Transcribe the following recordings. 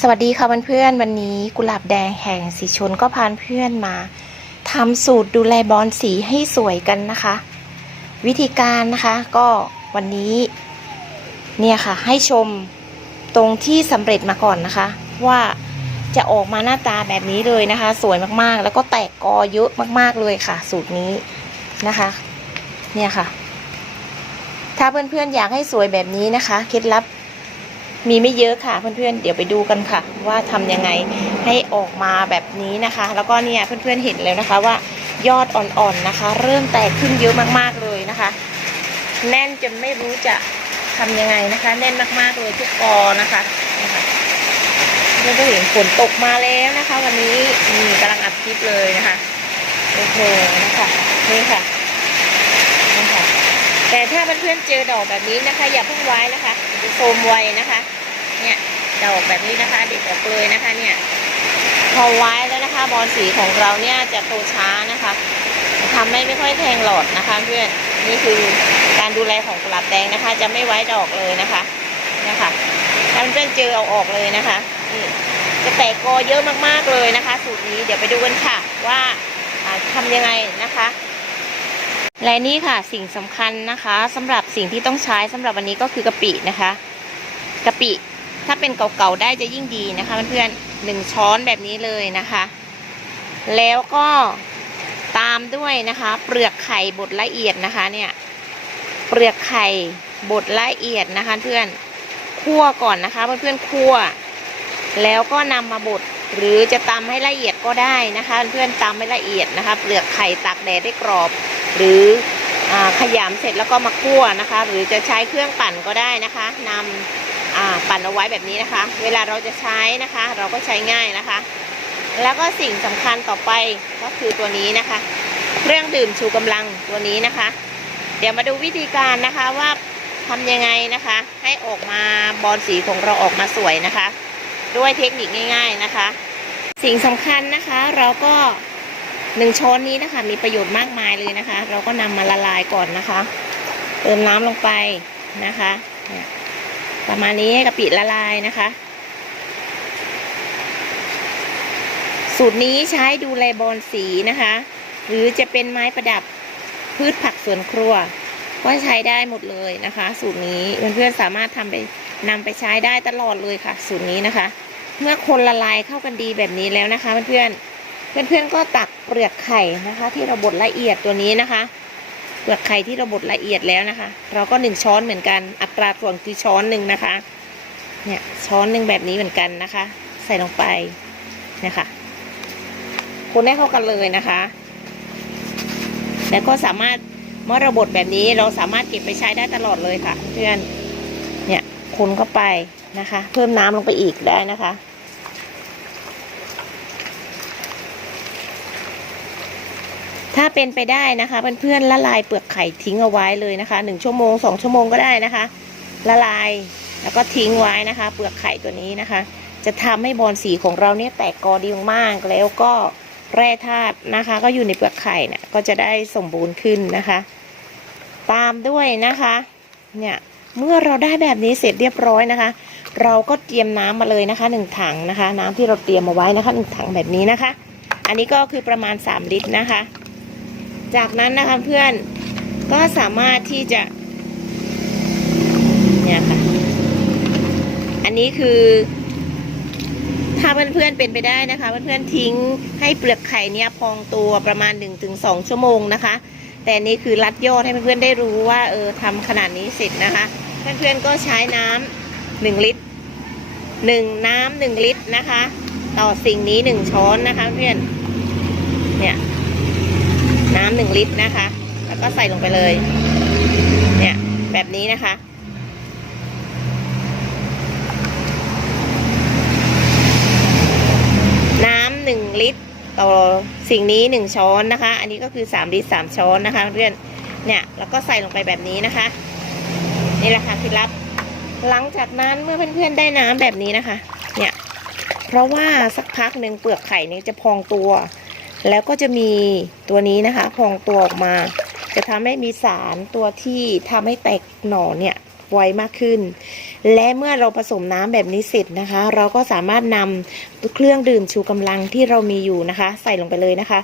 สวัสดีค่ะเพื่อนๆวันนี้กุหลาบแดงแห่งสีชนก็พาเพื่อนมาทำสูตรดูแลบอลสีให้สวยกันนะคะ วิธีการนะคะก็วันนี้เนี่ยค่ะให้ชมตรงที่สำเร็จมาก่อนนะคะ ว่าจะออกมาหน้าตาแบบนี้เลยนะคะ สวยมากๆ แล้วก็แตกกอเยอะมากๆเลยค่ะ สูตรนี้นะคะ เนี่ยค่ะ ถ้าเพื่อนๆอยากให้สวยแบบนี้นะคะเคล็ดลับ มีไม่เยอะค่ะเพื่อนๆเดี๋ยวไปดูกันค่ะ ว่าทำยังไงให้ออกมาแบบนี้นะคะ แล้วก็เนี่ยเพื่อนๆเห็นแล้วนะคะว่ายอดอ่อนๆนะคะ เริ่มแตกขึ้นเยอะมากๆเลยนะคะ แน่นจนไม่รู้จะทำยังไงนะคะ แน่นมากๆเลยทุกกอนะคะเพื่อนก็เห็นฝนตกมาแล้วนะคะ วันนี้นี่กำลังอัดคลิปเลยนะคะโอ้โหนะคะนี่ค่ะ แต่ถ้าเพื่อนๆเจอดอกแบบนี้นะคะ อย่าเพิ่งไว้นะคะโทรมไวนะคะ เนี่ยดอกแบบนี้นะคะ เด็ดออกเลยนะคะ เนี่ยพอไว้แล้วนะคะ บอลสีของเราเนี่ยจะโตช้านะคะทำให้ไม่ค่อยแทงหลอดนะคะ เพื่อนนี่คือการดูแลของกุหลาบแดงนะคะ จะไม่ไว้ดอกเลยนะคะเนี่ยค่ะถ้าเพื่อนๆเจอเอาออกเลยนะคะนี่จะแตกกอเยอะมากๆเลยนะคะ สูตรนี้เดี๋ยวไปดูกันค่ะ ว่าอ่าทำยังไงนะคะ และนี่ค่ะสิ่งสำคัญนะคะสำหรับสิ่งที่ต้องใช้สำหรับวันนี้ก็คือกะปินะคะกะปิถ้าเป็นเก่าๆได้จะยิ่งดีนะคะเพื่อนๆหนึ่งช้อนแบบนี้เลยนะคะ แล้วก็ตามด้วยนะคะ เปลือกไข่บดละเอียดนะคะเนี่ยเปลือกไข่บดละเอียดนะคะเพื่อนคั่วก่อนนะคะเพื่อนๆคั่ว แล้วก็นำมาบดหรือจะตำให้ละเอียดก็ได้นะคะ เพื่อนๆตำให้ละเอียดนะคะ เปลือกไข่ตากแดดได้กรอบ หรืออขยำเสร็จแล้วก็มาคั่วนะคะ หรือจะใช้เครื่องปั่นก็ได้นะคะนำปั่นเอาไว้แบบนี้นะคะ เวลาเราจะใช้นะคะ เราก็ใช้ง่ายนะคะ แล้วก็สิ่งสำคัญต่อไปก็คือตัวนี้นะคะ เครื่องดื่มชูกำลังตัวนี้นะคะ เดี๋ยวมาดูวิธีการนะคะว่าทำยังไงนะคะ ให้ออกมาบอลสีของเราออกมาสวยนะคะ ด้วยเทคนิคง่าย ๆนะคะ สิ่งสำคัญนะคะเราก็ หนึ่งช้อนนี้นะคะ มีประโยชน์มากมายเลยนะคะ เราก็นำมาละลายก่อนนะคะ เติมน้ำลงไปนะคะประมาณนี้ให้กะปิละลายนะคะ สูตรนี้ใช้ดูแลบอลสีนะคะ หรือจะเป็นไม้ประดับพืชผักสวนครัว ก็ใช้ได้หมดเลยนะคะ สูตรนี้เพื่อนๆสามารถทำไปนำไปใช้ได้ตลอดเลยค่ะ สูตรนี้นะคะ เมื่อคนละลายเข้ากันดีแบบนี้แล้วนะคะเพื่อนๆ เพื่อนๆก็ตักเปลือกไข่นะคะ ที่เราบดละเอียดตัวนี้นะคะ เปลือกไข่ที่เราบดละเอียดแล้วนะคะ เราก็หนึ่งช้อนเหมือนกัน อัตราส่วนคือช้อนหนึ่งนะคะ เนี่ยช้อนหนึ่งแบบนี้เหมือนกันนะคะ ใส่ลงไปเนี่ยค่ะคนให้เข้ากันเลยนะคะ แล้วก็สามารถเมื่อเราบดแบบนี้เราสามารถเก็บไปใช้ได้ตลอดเลยค่ะ เพื่อนเนี่ยคนเข้าไปนะคะ เพิ่มน้ำลงไปอีกได้นะคะ ถ้าเป็นไปได้นะคะเพื่อนๆละลายเปลือกไข่ทิ้งเอาไว้เลยนะคะหนึ่งชั่วโมงสองชั่วโมงก็ได้นะคะ ละลายแล้วก็ทิ้งไว้นะคะ เปลือกไข่ตัวนี้นะคะ จะทำให้บอลสีของเราเนี่ยแตกกอดีมากๆแล้วก็แร่ธาตุนะคะ ก็อยู่ในเปลือกไข่เนี่ยก็จะได้สมบูรณ์ขึ้นนะคะ ตามด้วยนะคะเนี่ยเมื่อเราได้แบบนี้เสร็จเรียบร้อยนะคะ เราก็เตรียมน้ำมาเลยนะคะหนึ่งถังนะคะ น้ำที่เราเตรียมมาไว้นะคะหนึ่งถังแบบนี้นะคะ อันนี้ก็คือประมาณ 3 ลิตรนะคะ จากนั้นนะคะเพื่อนก็สามารถที่จะเนี่ยค่ะ อันนี้คือถ้าเพื่อนๆเป็นไปได้นะคะเพื่อนๆทิ้งให้เปลือกไข่เนี่ยพองตัวประมาณ 1-2 ชั่วโมงนะคะ แต่นี่คือรัดยอดให้เพื่อนๆได้รู้ว่าเออทำขนาดนี้เสร็จนะคะ เพื่อนๆก็ใช้น้ำหนึ่งลิตรหนึ่งน้ำหนึ่งลิตรนะคะ ต่อสิ่งนี้หนึ่งช้อนนะคะเพื่อน หนึ่งลิตรนะคะ แล้วก็ใส่ลงไปเลย เนี่ยแบบนี้นะคะ น้ำหนึ่งลิตรต่อสิ่งนี้หนึ่งช้อนนะคะ อันนี้ก็คือสามลิตรสามช้อนนะคะเพื่อนเนี่ยแล้วก็ใส่ลงไปแบบนี้นะคะ นี่แหละค่ะเคล็ดลับ หลังจากนั้นเมื่อเพื่อนๆได้น้ำแบบนี้นะคะ เนี่ย เพราะว่าสักพักหนึ่งเปลือกไข่นี่ยจะพองตัว แล้วก็จะมีตัวนี้นะคะพองตัวออกมา จะทำให้มีสารตัวที่ทำให้แตกหน่อเนี่ยไวมากขึ้น และเมื่อเราผสมน้ำแบบนี้เสร็จนะคะ เราก็สามารถนำเครื่องดื่มชูกำลังที่เรามีอยู่นะคะ ใส่ลงไปเลยนะคะ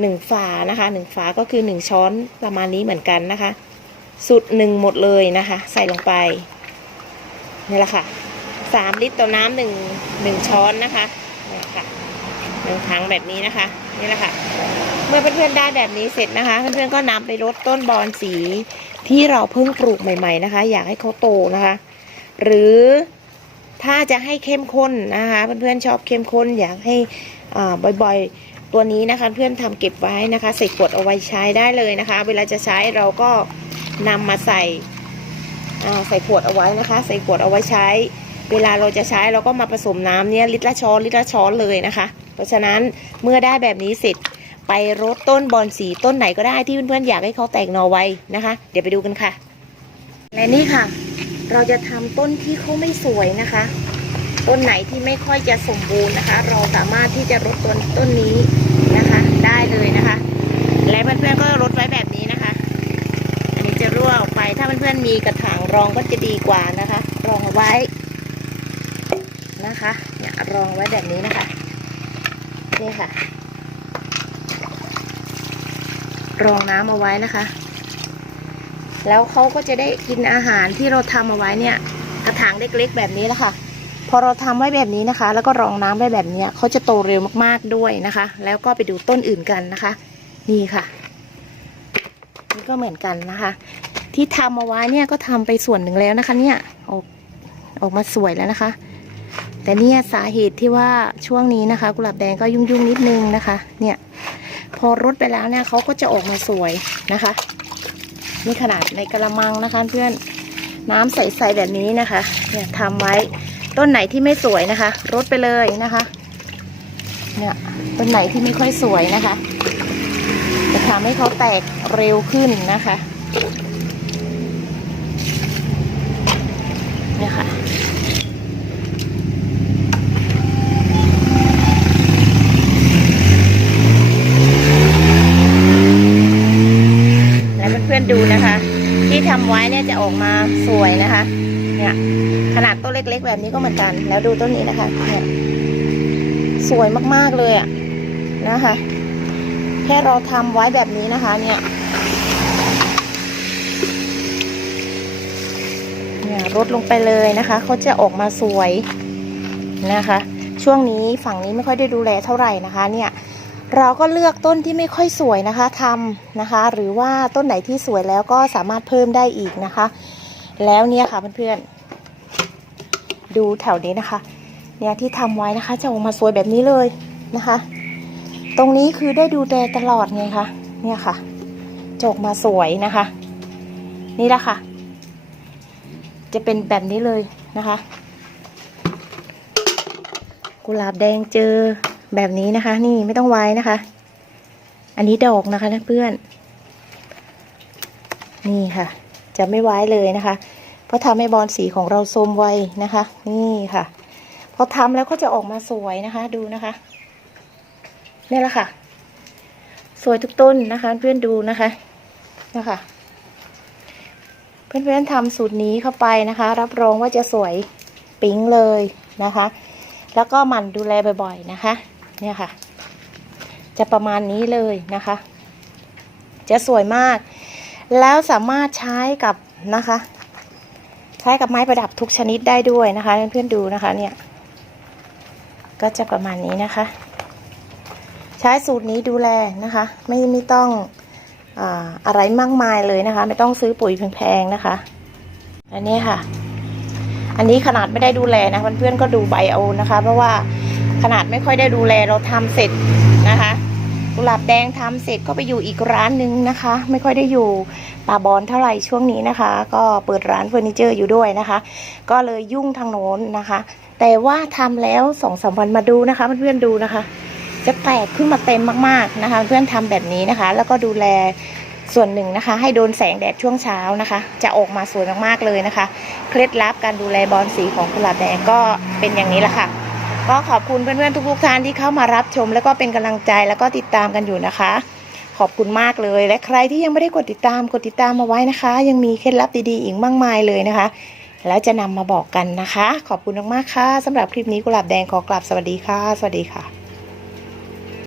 หนึ่งฝานะคะหนึ่งฝาก็คือหนึ่งช้อนประมาณนี้เหมือนกันนะคะ สุดหนึ่งหมดเลยนะคะ ใส่ลงไปนี่แหละค่ะสามลิตรต่อน้ำหนึ่งหนึ่งช้อนนะคะนี่ค่ะหนึ่งถังแบบนี้นะคะ นี่แหละค่ะเมื่อเพื่อนๆได้แบบนี้เสร็จนะคะ เพื่อนๆก็นำไปรดต้นบอนสีที่เราเพิ่งปลูกใหม่ๆนะคะ อยากให้เขาโตนะคะ หรือถ้าจะให้เข้มข้นนะคะ เพื่อนๆชอบเข้มข้นอยากให้บ่อยๆ ตัวนี้นะคะ เพื่อนทำเก็บไว้นะคะใส่ขวดเอาไว้ใช้ได้เลยนะคะ เวลาจะใช้เราก็นำมาใส่ใส่ขวดเอาไว้นะคะ ใส่ขวดเอาไว้ใช้ เวลาเราจะใช้เราก็มาผสมน้ำเนี่ยลิตรละช้อนลิตรละช้อนเลยนะคะ เพราะฉะนั้นเมื่อได้แบบนี้เสร็จไปรดต้นบอนสีต้นไหนก็ได้ที่เพื่อนๆอยากให้เขาแตกนอไว้นะคะ เดี๋ยวไปดูกันค่ะ และนี่ค่ะ เราจะทำต้นที่เขาไม่สวยนะคะ ต้นไหนที่ไม่ค่อยจะสมบูรณ์นะคะ เราสามารถที่จะรดต้นต้นนี้นะคะ ได้เลยนะคะ และเพื่อนๆก็รดไว้แบบนี้นะคะ อันนี้จะรั่วออกไปถ้าเพื่อนๆมีกระถางรองก็จะดีกว่านะคะ รองเอาไว้ นะคะเนี่ยรองไว้แบบนี้นะคะนี่ค่ะ รองน้ำเอาไว้นะคะ แล้วเขาก็จะได้กินอาหารที่เราทำเอาไว้เนี่ย กระถางเล็กๆแบบนี้แหละค่ะพอเราทำไว้แบบนี้นะคะ แล้วก็รองน้ำไว้แบบเนี้ยเขาจะโตเร็วมากๆด้วยนะคะ แล้วก็ไปดูต้นอื่นกันนะคะ นี่ค่ะ นี่ก็เหมือนกันนะคะ ที่ทำเอาไว้เนี่ยก็ทำไปส่วนหนึ่งแล้วนะคะ เนี่ยออกออกมาสวยแล้วนะคะ แต่เนี่ยสาเหตุที่ว่าช่วงนี้นะคะ กุหลาบแดงก็ยุ่งๆนิดนึงนะคะ เนี่ย พอรดไปแล้วเนี่ยเขาก็จะออกมาสวยนะคะ นี่ขนาดในกระมังนะคะเพื่อนน้ำใสๆแบบนี้นะคะ เนี่ยทำไว้ต้นไหนที่ไม่สวยนะคะ รดไปเลยนะคะ เนี่ยต้นไหนที่ไม่ค่อยสวยนะคะ จะทำให้เขาแตกเร็วขึ้นนะคะเนี่ยค่ะ แล้วเพื่อนๆดูนะคะ ที่ทำไว้เนี่ยจะ ออกมาสวยนะคะ เนี่ยขนาดต้นเล็ก ๆ แบบนี้ก็เหมือนกัน แล้วดูต้นนี้นะคะเนี่ยสวยมากๆเลยอะนะคะ แค่เราทำไว้แบบนี้นะคะ เนี่ยเนี่ยรดลงไปเลยนะคะเขาจะออกมาสวยนะคะ ช่วงนี้ฝั่งนี้ไม่ค่อยได้ดูแลเท่าไหร่นะคะ เนี่ย เราก็เลือกต้นที่ไม่ค่อยสวยนะคะทำนะคะ หรือว่าต้นไหนที่สวยแล้วก็สามารถเพิ่มได้อีกนะคะ แล้วเนี่ยค่ะเพื่อนๆดูแถวนี้นะคะ เนี่ยที่ทำไว้นะคะ จะออกมาสวยแบบนี้เลยนะคะ ตรงนี้คือได้ดูแลตลอดไงคะเนี่ยค่ะจะออกมาสวยนะคะ นี่แหละค่ะ จะเป็นแบบนี้เลยนะคะ กุหลาบแดงเจอ แบบนี้นะคะ นี่ไม่ต้องไว้นะคะ อันนี้ดอกนะคะนะเพื่อนนี่ค่ะ จะไม่ไว้เลยนะคะ เพราะทำให้บอลสีของเราโทมไวนะคะ นี่ค่ะพอทำแล้วก็จะออกมาสวยนะคะ ดูนะคะนี่แหละค่ะ สวยทุกต้นนะคะ เพื่อนดูนะคะนะคะเพื่อนๆทำสูตรนี้เข้าไปนะคะ รับรองว่าจะสวยปิ๊งเลยนะคะ แล้วก็หมั่นดูแลบ่อยๆนะคะ เนี่ยค่ะ จะประมาณนี้เลยนะคะ จะสวยมาก แล้วสามารถใช้กับนะคะ ใช้กับไม้ประดับทุกชนิดได้ด้วยนะคะเพื่อนๆดูนะคะเนี่ย ก็จะประมาณนี้นะคะ ใช้สูตรนี้ดูแลนะคะ ไม่ไม่ต้องอาอะไรมากมายเลยนะคะ ไม่ต้องซื้อปุ๋ยแพงๆนะคะอันนี้ค่ะ อันนี้ขนาดไม่ได้ดูแลนะเพื่อนๆก็ดูใบเอานะคะ เพราะว่า ขนาดไม่ค่อยได้ดูแลเราทำเสร็จนะคะกุหลาบแดงทำเสร็จก็ไปอยู่อีกร้านนึงนะคะ ไม่ค่อยได้อยู่ป่าบอนเท่าไหร่ช่วงนี้นะคะ ก็เปิดร้านเฟอร์นิเจอร์อยู่ด้วยนะคะ ก็เลยยุ่งทางโน้นนะคะ แต่ว่าทำแล้วสองสามวันมาดูนะคะเพื่อนๆดูนะคะ จะแตกขึ้นมาเต็มมากๆนะคะ เพื่อนทำแบบนี้นะคะ แล้วก็ดูแลส่วนหนึ่งนะคะ ให้โดนแสงแดดช่วงเช้านะคะ จะออกมาสวยมากๆเลยนะคะ เคล็ดลับการดูแลบอลสีของกุหลาบแดงก็เป็นอย่างนี้แหละค่ะ ก็ขอบคุณเพื่อนๆทุกๆท่านที่เข้ามารับชม แล้วก็เป็นกำลังใจแล้วก็ติดตามกันอยู่นะคะ ขอบคุณมากเลยและใครที่ยังไม่ได้กดติดตามกดติดตามมาไว้นะคะ ยังมีเคล็ดลับดีๆอีกมากมายเลยนะคะ แล้วจะนำมาบอกกันนะคะ ขอบคุณมากๆค่ะสำหรับคลิปนี้กุหลาบแดงขอกลับสวัสดีค่ะ สวัสดีค่ะ